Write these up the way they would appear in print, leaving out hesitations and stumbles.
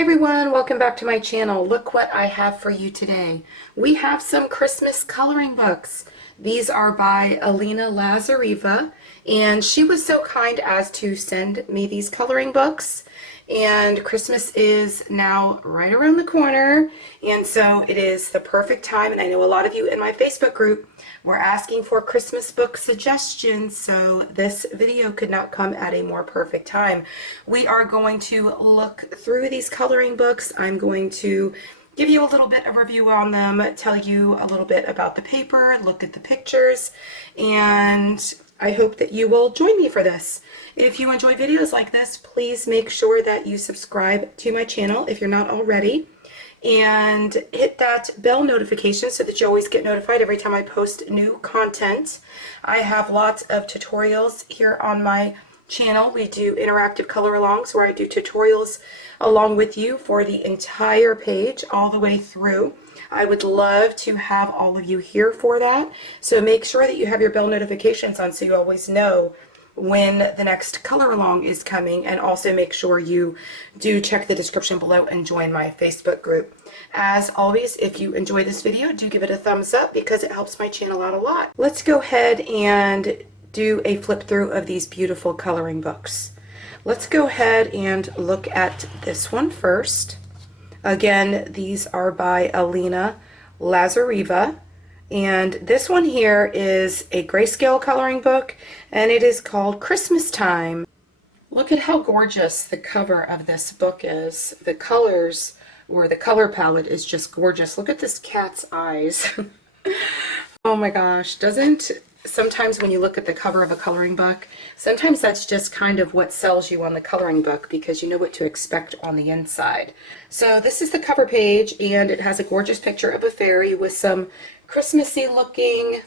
Hi everyone, welcome back to my channel. Look what I have for you today. We have some Christmas coloring books. These are by Alena Lazareva, and she was so kind as to send me these coloring books. And Christmas is now right around the corner, and so it is the perfect time. And I know a lot of you in my Facebook group were asking for Christmas book suggestions, so this video could not come at a more perfect time. We are going to look through these coloring books. I'm going to give you a little bit of review on them, tell you a little bit about the paper, look at the pictures, and I hope that you will join me for this. If you enjoy videos like this, please make sure that you subscribe to my channel if you're not already, and hit that bell notification so that you always get notified every time I post new content. I have lots of tutorials here on my channel. We do interactive color alongs where I do tutorials along with you for the entire page all the way through. I would love to have all of you here for that, so make sure that you have your bell notifications on so you always know when the next color along is coming, and also make sure you do check the description below and join my Facebook group. As always, if you enjoy this video, do give it a thumbs up because it helps my channel out a lot. Let's go ahead and do a flip through of these beautiful coloring books. Let's go ahead and look at this one first. Again, these are by Alena Lazareva, and this one here is a Grayscale coloring book, and it is called Christmas Time. Look at how gorgeous the cover of this book is. The colors, or the color palette, is just gorgeous. Look at this cat's eyes. Oh my gosh, sometimes when you look at the cover of a coloring book, sometimes that's just kind of what sells you on the coloring book because you know what to expect on the inside. So this is the cover page, and it has a gorgeous picture of a fairy with some Christmassy looking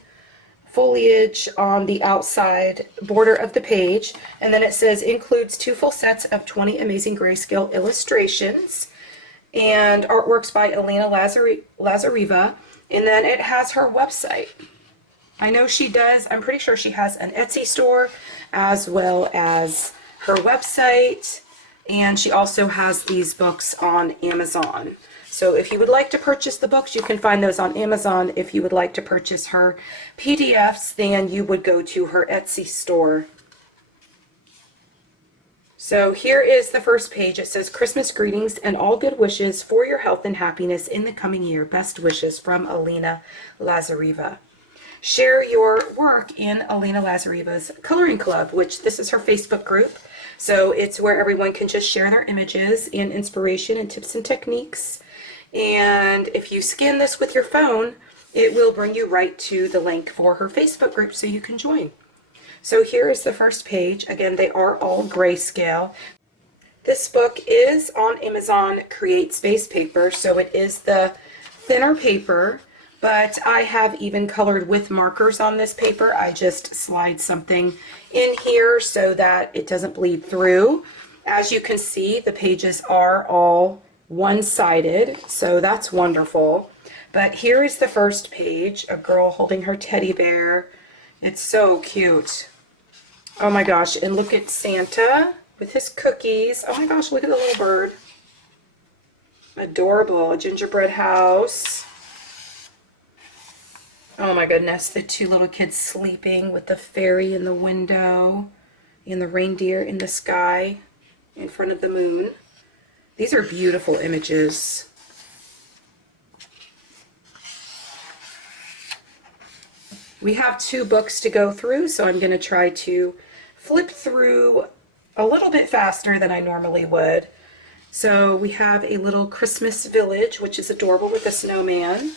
foliage on the outside border of the page, and then it says includes 2 full sets of 20 amazing grayscale illustrations and artworks by Alena Lazareva, and then it has her website. I know she does. I'm pretty sure she has an Etsy store as well as her website, and she also has these books on Amazon. So if you would like to purchase the books, you can find those on Amazon. If you would like to purchase her PDFs, then you would go to her Etsy store. So here is the first page. It says, Christmas greetings and all good wishes for your health and happiness in the coming year. Best wishes from Alena Lazareva. Share your work in Alena Lazareva's Coloring Club, which this is her Facebook group. So it's where everyone can just share their images and inspiration and tips and techniques. And if you scan this with your phone, it will bring you right to the link for her Facebook group so you can join. So here is the first page. Again, they are all grayscale. This book is on Amazon Create Space paper, so it is the thinner paper, but I have even colored with markers on this paper. I just slide something in here so that it doesn't bleed through. As you can see, the pages are all one-sided, so that's wonderful. But here is the first page, a girl holding her teddy bear. It's so cute. Oh my gosh, and look at Santa with his cookies. Oh my gosh, look at the little bird. Adorable. A gingerbread house. Oh my goodness, the 2 little kids sleeping with the fairy in the window and the reindeer in the sky in front of the moon. These are beautiful images. We have 2 books to go through, so I'm going to try to flip through a little bit faster than I normally would. So we have a little Christmas village, which is adorable with a snowman.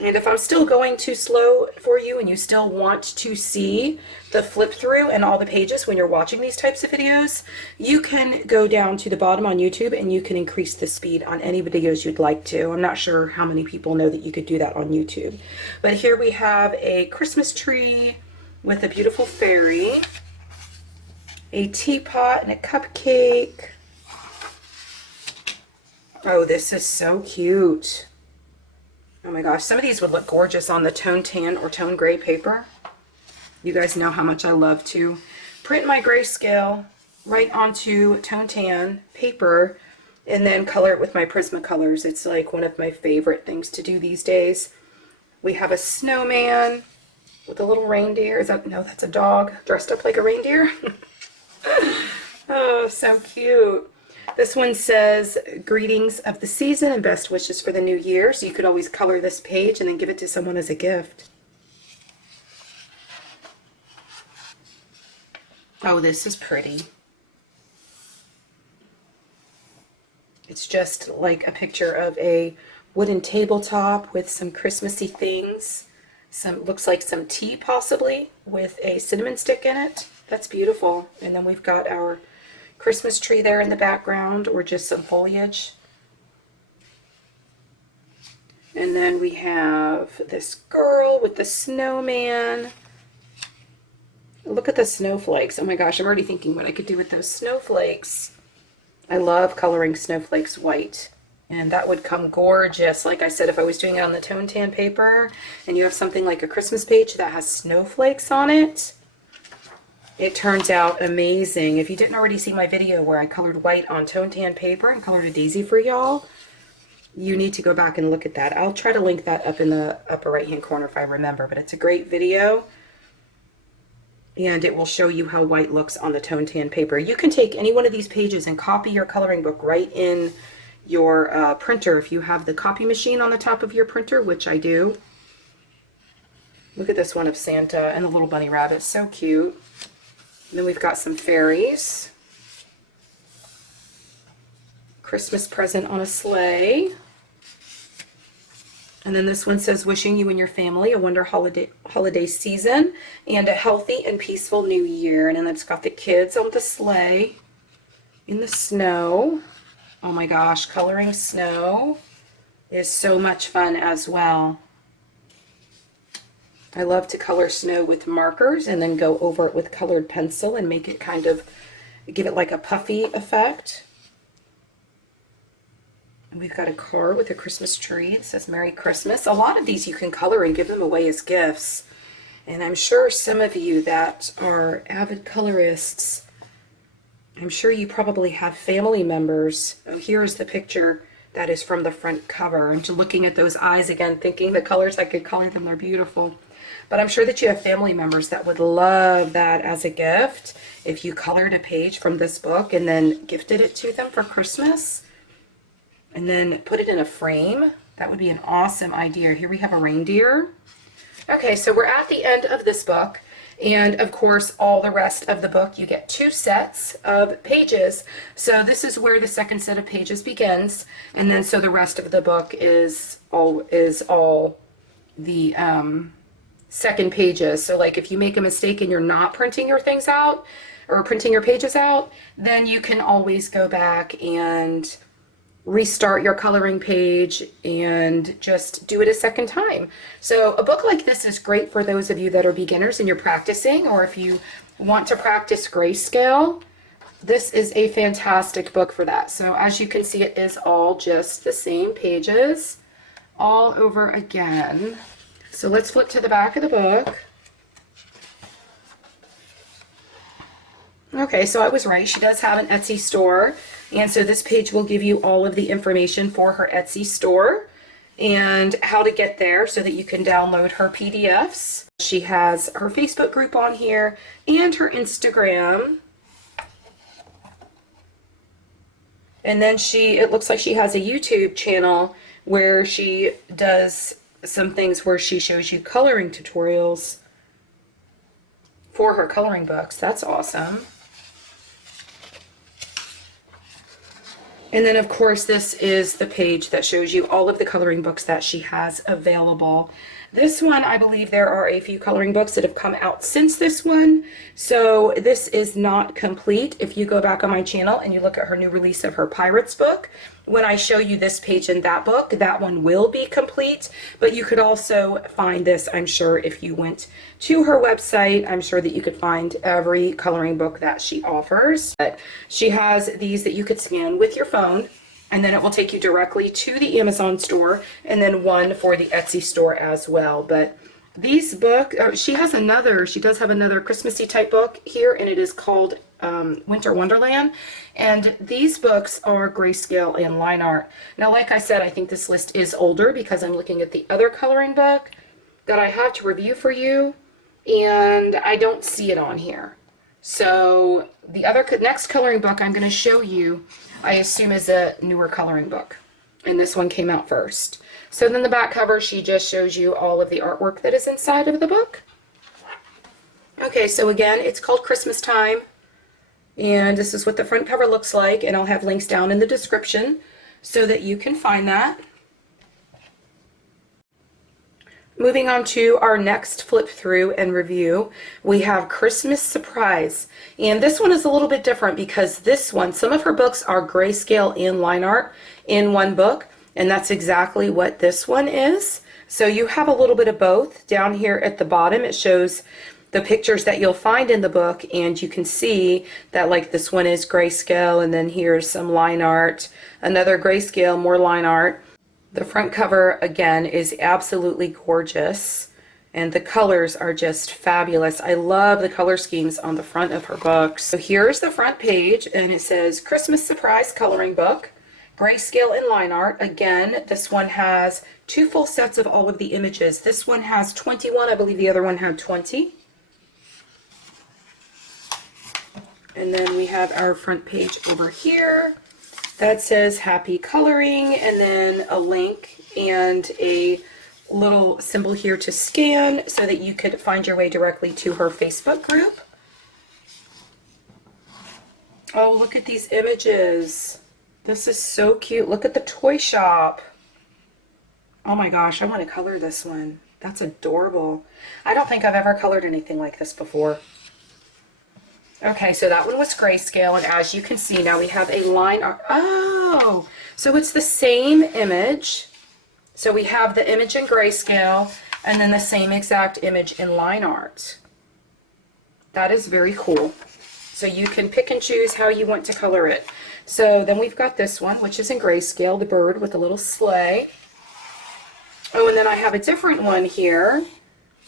And if I'm still going too slow for you and you still want to see the flip through and all the pages when you're watching these types of videos, you can go down to the bottom on YouTube and you can increase the speed on any videos you'd like to. I'm not sure how many people know that you could do that on YouTube. But here we have a Christmas tree with a beautiful fairy, a teapot and a cupcake. Oh, this is so cute. Oh my gosh, some of these would look gorgeous on the tone tan or tone gray paper. You guys know how much I love to print my grayscale right onto Tone Tan paper and then color it with my Prismacolors. It's like one of my favorite things to do these days. We have a snowman with a little reindeer. Is that, no, that's a dog dressed up like a reindeer. Oh, so cute. This one says, greetings of the season and best wishes for the new year. So you could always color this page and then give it to someone as a gift. Oh, this is pretty. It's just like a picture of a wooden tabletop with some Christmassy things. Some, looks like some tea possibly with a cinnamon stick in it. That's beautiful. And then we've got our Christmas tree there in the background, or just some foliage. And then we have this girl with the snowman. Look at the snowflakes. Oh my gosh, I'm already thinking what I could do with those snowflakes. I love coloring snowflakes white. And that would come gorgeous. Like I said, if I was doing it on the Tone Tan paper and you have something like a Christmas page that has snowflakes on it, it turns out amazing. If you didn't already see my video where I colored white on Tone Tan paper and colored a daisy for y'all, you need to go back and look at that. I'll try to link that up in the upper right hand corner if I remember, but it's a great video. And it will show you how white looks on the Tone Tan paper. You can take any one of these pages and copy your coloring book right in your printer if you have the copy machine on the top of your printer, which I do. Look at this one of Santa and the little bunny rabbit, so cute. And then we've got some fairies. Christmas present on a sleigh. And then this one says, wishing you and your family a wonderful holiday season and a healthy and peaceful new year. And then it's got the kids on the sleigh in the snow. Oh my gosh, coloring snow is so much fun as well. I love to color snow with markers and then go over it with colored pencil and make it kind of, give it like a puffy effect. And we've got a car with a Christmas tree. It says Merry Christmas. A lot of these you can color and give them away as gifts. And I'm sure some of you that are avid colorists, I'm sure you probably have family members. Oh, here's the picture that is from the front cover. I'm just looking at those eyes again, thinking the colors I could color them, they're beautiful. But I'm sure that you have family members that would love that as a gift if you colored a page from this book and then gifted it to them for Christmas and then put it in a frame. That would be an awesome idea. Here we have a reindeer. Okay, so we're at the end of this book. And of course, all the rest of the book, you get 2 sets of pages. So this is where the second set of pages begins. And then so the rest of the book is all the second pages. So like if you make a mistake and you're not printing your things out or printing your pages out, then you can always go back and restart your coloring page and just do it a second time. So a book like this is great for those of you that are beginners and you're practicing, or if you want to practice Grayscale, this is a fantastic book for that. So as you can see, it is all just the same pages all over again. So let's flip to the back of the book. Okay, so I was right. She does have an Etsy store. And so this page will give you all of the information for her Etsy store and how to get there so that you can download her PDFs. She has her Facebook group on here and her Instagram. And then it looks like she has a YouTube channel where she does some things where she shows you coloring tutorials for her coloring books. That's awesome. And then of course this is the page that shows you all of the coloring books that she has available. This one, I believe there are a few coloring books that have come out since this one, so this is not complete. If you go back on my channel and you look at her new release of her Pirates book, when I show you this page in that book, that one will be complete, but you could also find this, I'm sure, if you went to her website. I'm sure that you could find every coloring book that she offers. But she has these that you could scan with your phone, and then it will take you directly to the Amazon store, and then one for the Etsy store as well. But these books, she does have another Christmassy type book here, and it is called Winter Wonderland. And these books are grayscale and line art. Now, like I said, I think this list is older because I'm looking at the other coloring book that I have to review for you, and I don't see it on here. So the other next coloring book I'm going to show you, I assume, is a newer coloring book. And this one came out first. So then the back cover, she just shows you all of the artwork that is inside of the book. Okay, so again, it's called Christmas Time. And this is what the front cover looks like. And I'll have links down in the description so that you can find that. Moving on to our next flip through and review, we have Christmas Surprise. And this one is a little bit different because this one, some of her books are grayscale and line art in one book, and that's exactly what this one is. So you have a little bit of both. Down here at the bottom, it shows the pictures that you'll find in the book, and you can see that like this one is grayscale, and then here's some line art, another grayscale, more line art. The front cover, again, is absolutely gorgeous, and the colors are just fabulous. I love the color schemes on the front of her books. So here's the front page, and it says Christmas Surprise Coloring Book, grayscale and line art. Again, this one has 2 full sets of all of the images. This one has 21. I believe the other one had 20. And then we have our front page over here that says happy coloring, and then a link and a little symbol here to scan so that you could find your way directly to her Facebook group. Oh, look at these images. This is so cute. Look at the toy shop. Oh my gosh, I want to color this one. That's adorable. I don't think I've ever colored anything like this before. Okay, so that one was grayscale, and as you can see, now we have a line art. Oh, so it's the same image. So we have the image in grayscale, and then the same exact image in line art. That is very cool. So you can pick and choose how you want to color it. So then we've got this one, which is in grayscale, the bird with a little sleigh. Oh, and then I have a different one here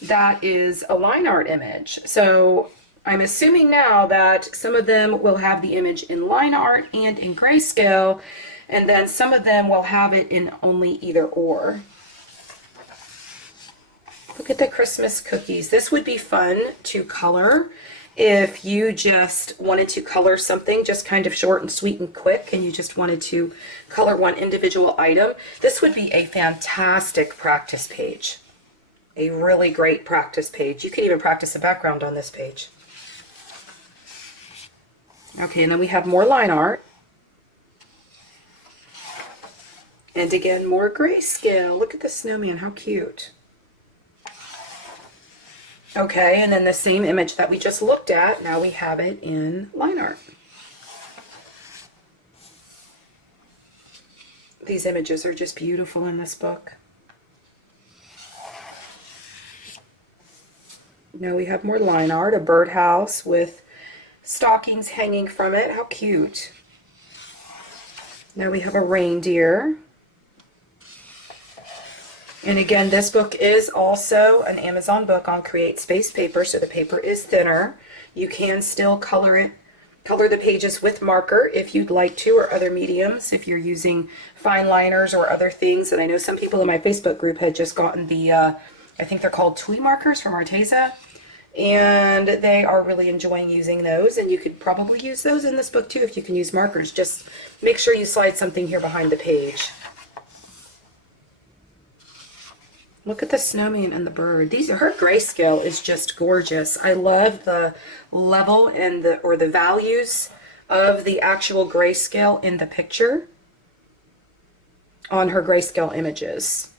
that is a line art image. So I'm assuming now that some of them will have the image in line art and in grayscale, and then some of them will have it in only either or. Look at the Christmas cookies. This would be fun to color if you just wanted to color something just kind of short and sweet and quick, and you just wanted to color one individual item. This would be a fantastic practice page. A really great practice page. You could even practice a background on this page. Okay, and then we have more line art. And again, more grayscale. Look at the snowman, how cute. Okay, and then the same image that we just looked at, now we have it in line art. These images are just beautiful in this book. Now we have more line art, a birdhouse with stockings hanging from it. How cute. Now we have a reindeer. And again, this book is also an Amazon book on Create Space paper, so the paper is thinner. You can still color the pages with marker if you'd like to, or other mediums if you're using fine liners or other things. And I know some people in my Facebook group had just gotten the, I think they're called Twee markers from Arteza, and they are really enjoying using those, and you could probably use those in this book too if you can use markers. Just make sure you slide something here behind the page. Look at the snowman and the bird. Her grayscale is just gorgeous. I love the level and the values of the actual grayscale in the picture on her grayscale images.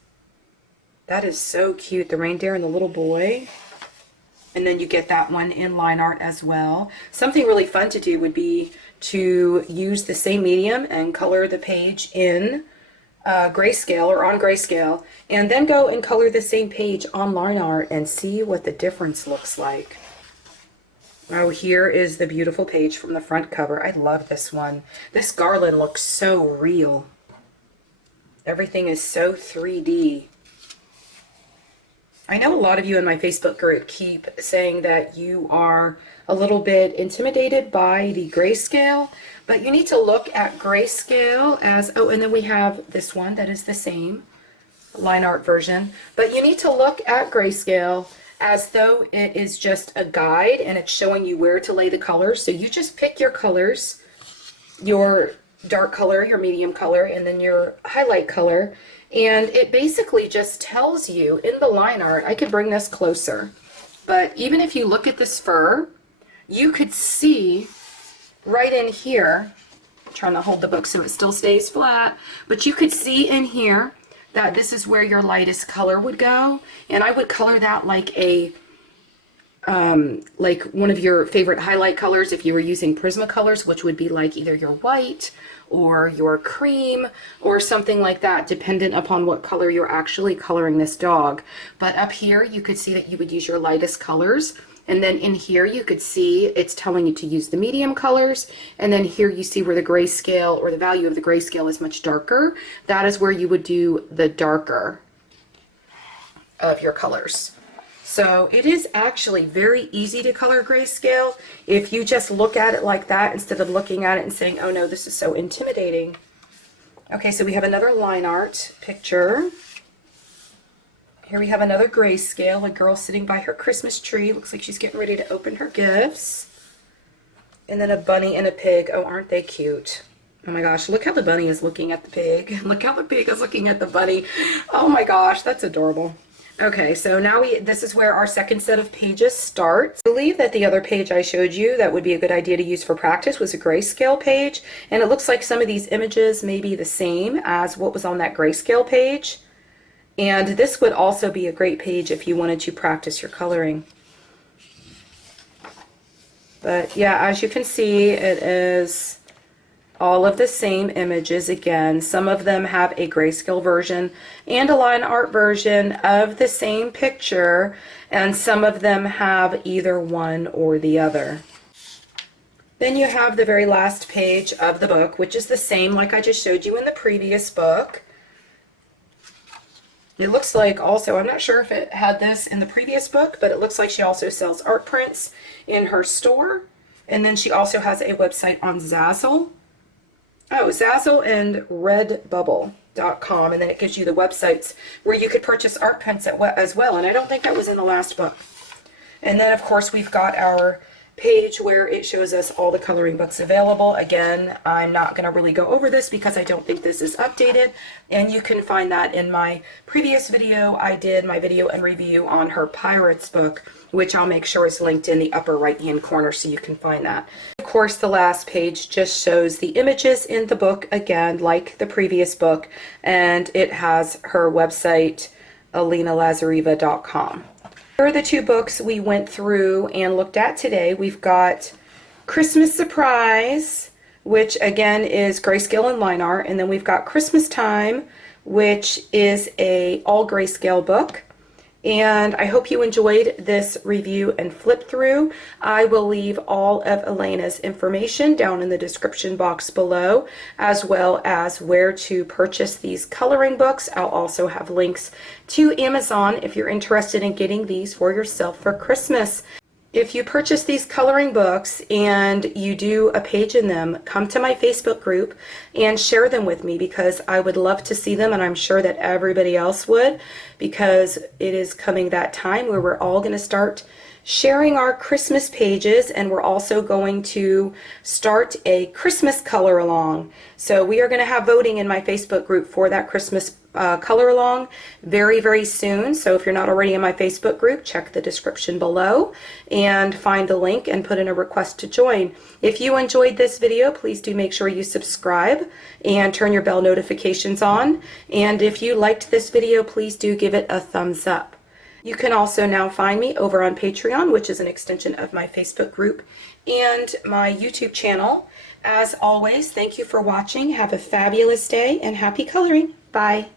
That is so cute. The reindeer and the little boy. And then you get that one in line art as well. Something really fun to do would be to use the same medium and color the page in grayscale or on grayscale, and then go and color the same page on line art and see what the difference looks like. Oh, here is the beautiful page from the front cover. I love this one. This garland looks so real. Everything is so 3D. I know a lot of you in my Facebook group keep saying that you are a little bit intimidated by the Grayscale, but you need to look at Grayscale as, oh, and then we have this one that is the same line art version, but you need to look at Grayscale as though it is just a guide and it's showing you where to lay the colors. So you just pick your colors, your dark color, your medium color, and then your highlight color, and it basically just tells you in the line art. I could bring this closer, but even if you look at this fur, you could see right in here, I'm trying to hold the book so it still stays flat, but you could see in here that this is where your lightest color would go, and I would color that like a like one of your favorite highlight colors if you were using Prismacolors, which would be like either your white or your cream or something like that, dependent upon what color you're actually coloring this dog. But up here you could see that you would use your lightest colors, and then in here you could see it's telling you to use the medium colors, and then here you see where the grayscale, or the value of the grayscale, is much darker. That is where you would do the darker of your colors. So it is actually very easy to color grayscale if you just look at it like that instead of looking at it and saying, oh no, this is so intimidating. Okay, so we have another line art picture. Here we have another grayscale, a girl sitting by her Christmas tree. Looks like she's getting ready to open her gifts. And then a bunny and a pig. Oh, aren't they cute? Oh my gosh, look how the bunny is looking at the pig. Look how the pig is looking at the bunny. Oh my gosh, that's adorable. Okay, so now this is where our second set of pages starts. I believe that the other page I showed you that would be a good idea to use for practice was a grayscale page, and it looks like some of these images may be the same as what was on that grayscale page. And this would also be a great page if you wanted to practice your coloring. But yeah, as you can see, it is all of the same images again. Some of them have a grayscale version and a line art version of the same picture, and some of them have either one or the other. Then you have the very last page of the book, which is the same like I just showed you in the previous book. It looks like also, I'm not sure if it had this in the previous book, but it looks like she also sells art prints in her store. And then she also has a website on Zazzle. Oh, Zazzle and Redbubble.com, and then it gives you the websites where you could purchase art prints as well, and I don't think that was in the last book. And then of course we've got our page where it shows us all the coloring books available. Again, I'm not going to really go over this because I don't think this is updated, and you can find that in my previous video. I did my video and review on her Pirates book, which I'll make sure is linked in the upper right hand corner so you can find that. Of course, the last page just shows the images in the book again, like the previous book, and it has her website, alenalazareva.com. Here are the two books we went through and looked at today. We've got Christmas Surprise, which again is grayscale and line art, and then we've got Christmas Time, which is a all grayscale book. And I hope you enjoyed this review and flip through. I will leave all of Alena's information down in the description box below, as well as where to purchase these coloring books. I'll also have links to Amazon if you're interested in getting these for yourself for Christmas. If you purchase these coloring books and you do a page in them, come to my Facebook group and share them with me, because I would love to see them, and I'm sure that everybody else would, because it is coming that time where we're all going to start sharing our Christmas pages, and we're also going to start a Christmas color along. So we are going to have voting in my Facebook group for that Christmas color along very, very soon. So if you're not already in my Facebook group, check the description below and find the link and put in a request to join. If you enjoyed this video, please do make sure you subscribe and turn your bell notifications on. And if you liked this video, please do give it a thumbs up. You can also now find me over on Patreon, which is an extension of my Facebook group and my YouTube channel. As always, thank you for watching. Have a fabulous day and happy coloring. Bye.